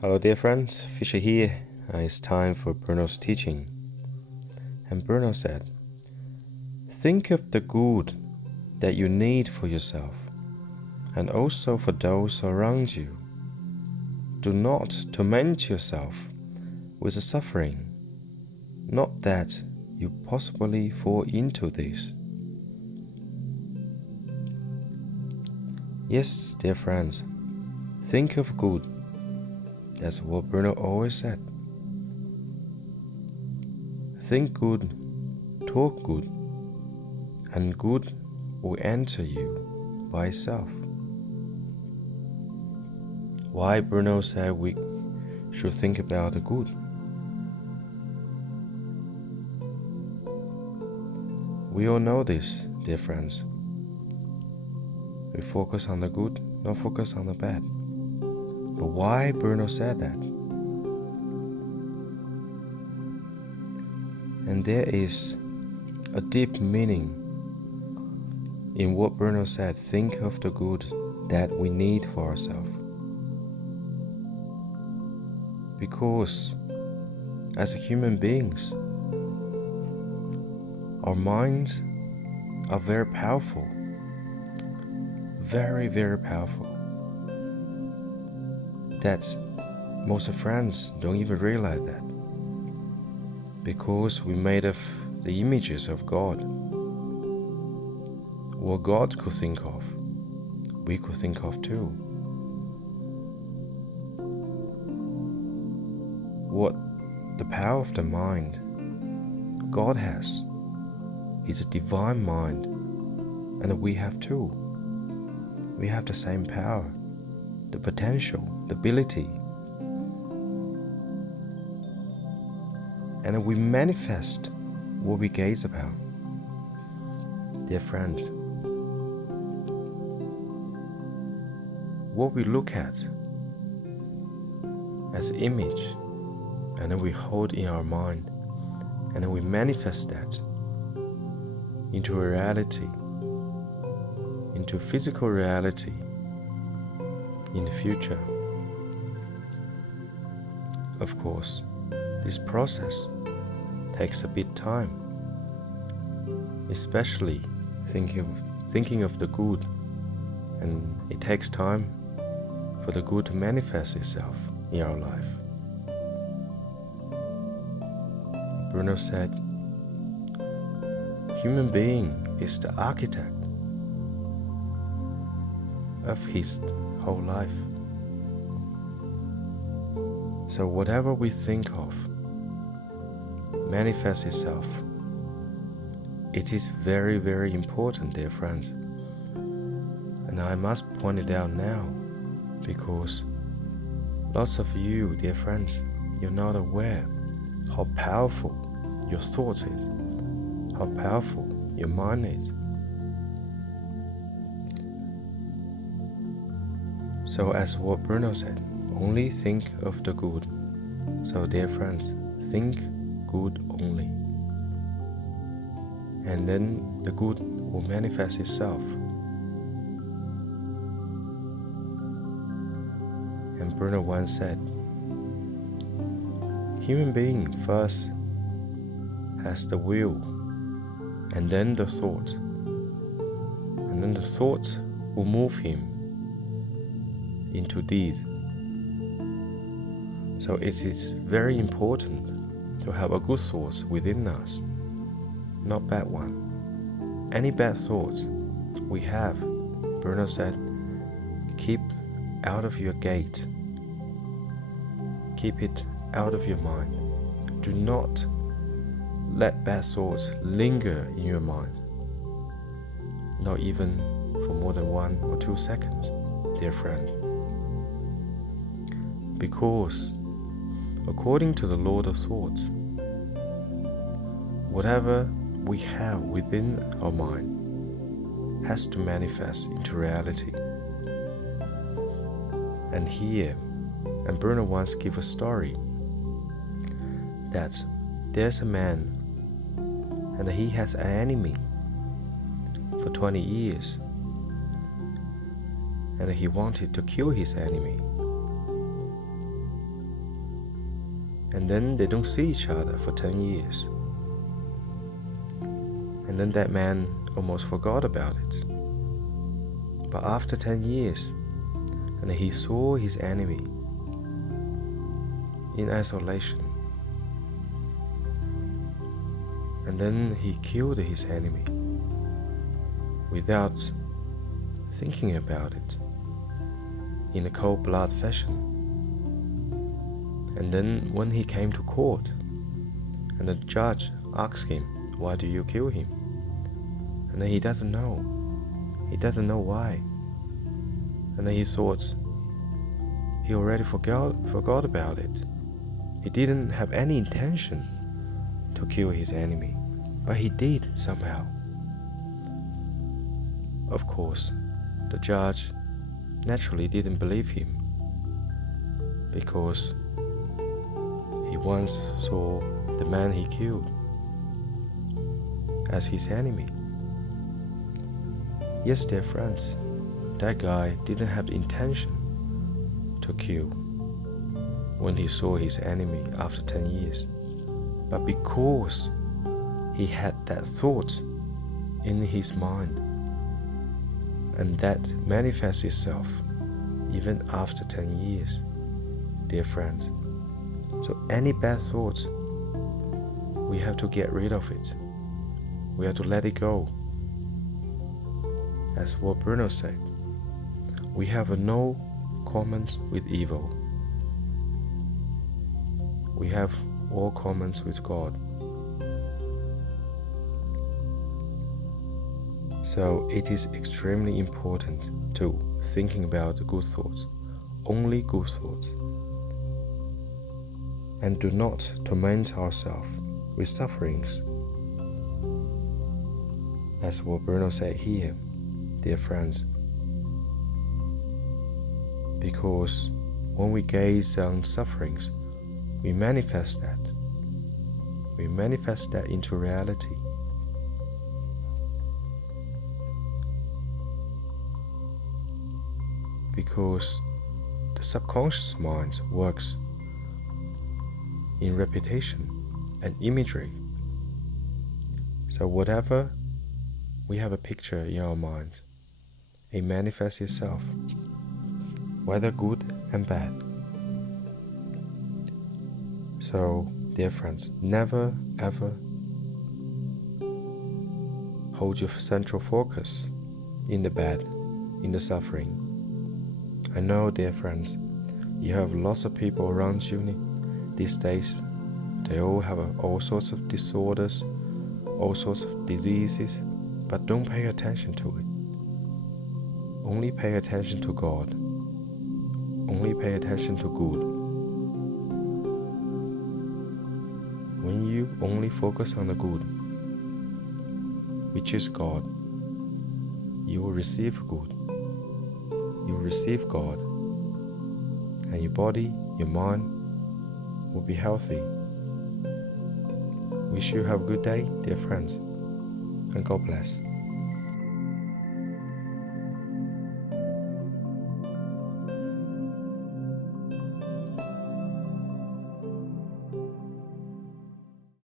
Hello dear friends, Fisher here. It's time for Bruno's teaching. And Bruno said, think of the good that you need for yourself and also for those around you. Do not torment yourself with the suffering, not that you possibly fall into this. Yes, dear friends, think of good. That's what Bruno always said. Think good, talk good, and good will enter you by itself. Why Bruno said we should think about the good? We all know this, dear friends. We focus on the good, not focus on the bad. But why Bruno said that? And there is a deep meaning in what Bruno said. Think of the good that we need for ourselves. Because as human beings, our minds are very powerful. Very, very powerful. That most friends don't even realize that. Because we made of the images of God. What God could think of, we could think of too. What the power of the mind God has is a divine mind, and we have too. We have the same power, the potential, the ability. And we manifest what we gaze upon. Dear friends, what we look at as image, and then we hold in our mind, and then we manifest that into a reality, into physical reality in the future. Of course, this process takes a bit time, especially thinking of the good, and it takes time for the good to manifest itself in our life. Bruno said, human being is the architect of his whole life. So whatever we think of manifests itself. It is very, very important, dear friends. And I must point it out now, because lots of you, dear friends, you're not aware how powerful your thoughts is, how powerful your mind is. So as what Bruno said, only think of the good. So dear friends, think good only. And then the good will manifest itself. And Bruno once said, human being first has the will, and then the thought, and then the thought will move him into deed. So it is very important to have a good thought within us, not bad one. Any bad thoughts we have, Bruno said, keep out of your gate. Keep it out of your mind. Do not let bad thoughts linger in your mind, not even for more than 1 or 2 seconds, dear friend. Because according to the law of thoughts, whatever we have within our mind has to manifest into reality. And here, and Bruno once gave a story that there's a man and he has an enemy for 20 years, and he wanted to kill his enemy. And then they don't see each other for 10 years. And then that man almost forgot about it. But after 10 years, and he saw his enemy in isolation. And then he killed his enemy without thinking about it, in a cold-blood fashion. And then when he came to court, and the judge asked him, why do you kill him? And then he doesn't know. He doesn't know why. And then he thought he already forgot about it. He didn't have any intention to kill his enemy, but he did somehow. Of course, the judge naturally didn't believe him, because he once saw the man he killed as his enemy. Yes, dear friends, that guy didn't have the intention to kill when he saw his enemy after 10 years. But because he had that thought in his mind, and that manifests itself even after 10 years, dear friends. So any bad thoughts, we have to get rid of it. We have to let it go. As what Bruno said, we have a no comment with evil. We have all comments with God. So it is extremely important to thinking about good thoughts, only good thoughts. And do not torment ourselves with sufferings. As what Bruno said here, dear friends. Because when we gaze on sufferings, we manifest that. We manifest that into reality. Because the subconscious mind works in repetition and imagery. So whatever we have a picture in our mind, it manifests itself, whether good and bad. So, dear friends, never ever hold your central focus in the bad, in the suffering. I know, dear friends, you have lots of people around you these days. They all have all sorts of disorders, all sorts of diseases, but don't pay attention to it. Only pay attention to God. Only pay attention to good. When you only focus on the good, which is God, you will receive good. You will receive God. And your body, your mind will be healthy. Wish you have a good day, dear friends, and God bless.